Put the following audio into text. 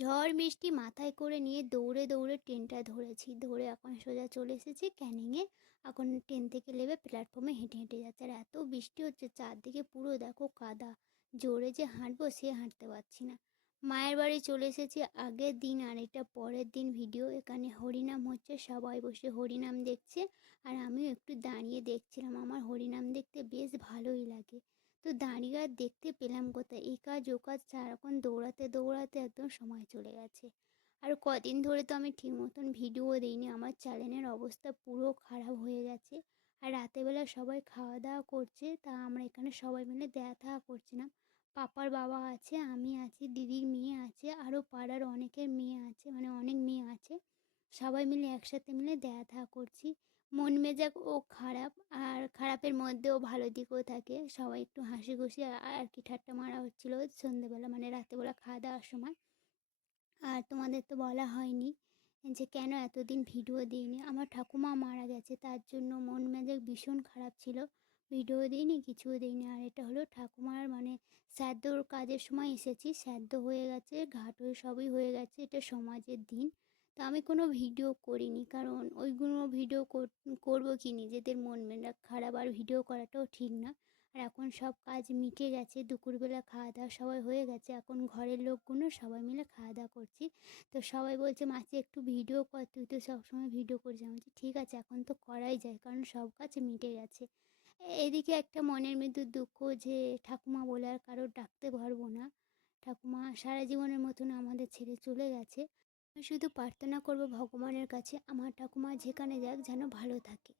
ঝড় বৃষ্টি মাথায় করে নিয়ে দৌড়ে দৌড়ে ট্রেনটা ধরেছি। ধরে এখন সোজা চলে এসেছি ক্যানিংয়ে। এখন ট্রেন থেকে নেমে প্ল্যাটফর্মে হেঁটে হেঁটে যাচ্ছে। আর এত বৃষ্টি হচ্ছে, চারদিকে পুরো দেখো কাদা। জোরে যে হাঁটবো সে হাঁটতে পারছি না। মায়ের বাড়ি চলে এসেছি আগের দিন, আর এটা পরের দিন ভিডিও। এখানে হরিনাম হচ্ছে, সবাই বসে হরিনাম দেখছে। আর আমিও একটু দাঁড়িয়ে দেখছিলাম। আমার হরিনাম দেখতে বেশ ভালোই লাগে। তো দাঁড়িয়ে আর দেখতে পেলাম কোথায়, এই কাজ ও কাজ সারাক্ষণ দৌড়াতে দৌড়াতে একদম সময় চলে গেছে। আর কদিন ধরে তো আমি ঠিক মতন ভিডিও দিইনি, আমার চ্যানেলের অবস্থা পুরো খারাপ হয়ে গেছে। আর রাতেরবেলা সবাই খাওয়া দাওয়া করছে, তা আমরা এখানে সবাই মিলে দেখা করছিলাম। পাপার বাবা আছে, আমি আছি, দিদির মেয়ে আছে, আরও পাড়ার অনেকের মেয়ে আছে, মানে অনেক মেয়ে আছে। সবাই মিলে একসাথে মিলে দেখা করছি। মন মেজাজ ও খারাপ, আর খারাপের মধ্যেও ভালো দিকও থাকে। সবাই একটু হাসি খুশি আর কি ঠাট্টা মারা হচ্ছিলো সন্ধ্যেবেলা, মানে রাতেরবেলা খাওয়া দাওয়ার সময়। আর তোমাদের তো বলা হয়নি যে কেন এতদিন ভিডিও দিইনি। আমার ঠাকুমা মারা গেছে, তার জন্য মন মেজাজ ভীষণ খারাপ ছিল। ভিডিও দিইনি, কিছুও দিইনি। আর এটা হলো ঠাকুমার মানে শ্রাদ্ধর কাজের সময় এসেছি, শ্রাদ্ধ হয়ে গেছে, ঘাট হয়ে সবই হয়ে গেছে, এটা সমাজের দিন। তো আমি কোনো ভিডিও করিনি, কারণ ওইগুলো ভিডিও করবো কি, নিজেদের মন মেজাজ খারাপ, আর ভিডিও করাটাও ঠিক না। আর এখন সব কাজ মিটে গেছে, দুপুরবেলা খাওয়া দাওয়া সবাই হয়ে গেছে, এখন ঘরের লোকগুলো সবাই মিলে খাওয়া দাওয়া করছি। তো সবাই বলছে, মাছি একটু ভিডিও কর, তুই তো সবসময় ভিডিও করিস। আমি বলছি ঠিক আছে, এখন তো করাই যায়, কারণ সব কাজ মিটে গেছে। এদিকে একটা মনের মধ্যে দুঃখ যে ঠাকুমা বলে আর কারোর ডাকতে পারবো না। ঠাকুমা সারা জীবনের মতন আমাদের ছেড়ে চলে গেছে। আমি শুধু প্রার্থনা করব ভগবানের কাছে, আমার ঠাকুমা যেখানে যাক যেন ভালো থাকে।